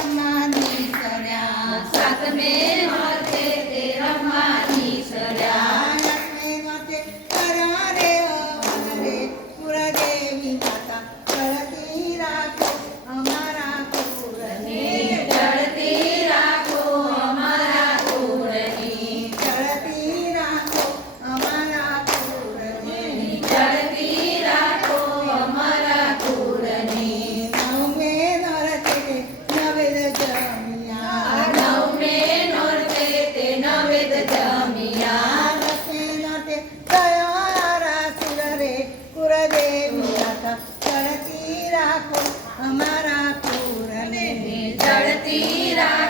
રમવાની સળ્યા સાતમે નોરતે તે રમવાની સળ્યા આઠમે નોરતે કરવા રે હવન રે કુળદેવી માતા ચડતી રાખો અમારા કુળને ચડતી રાખો અમારા કુળની ચડતી રાખો અમારા કુળને ચડતી રાખો અમારા કુળની નવમે નોરતે નવેદ જમ્યા નવમે નોરતે તે નવેદ જમ્યા દસમે નોરતે થયો આરાસુર રે કુળદેવી માતા ચડતી રાખો અમારા કુળને ચડતી રાખો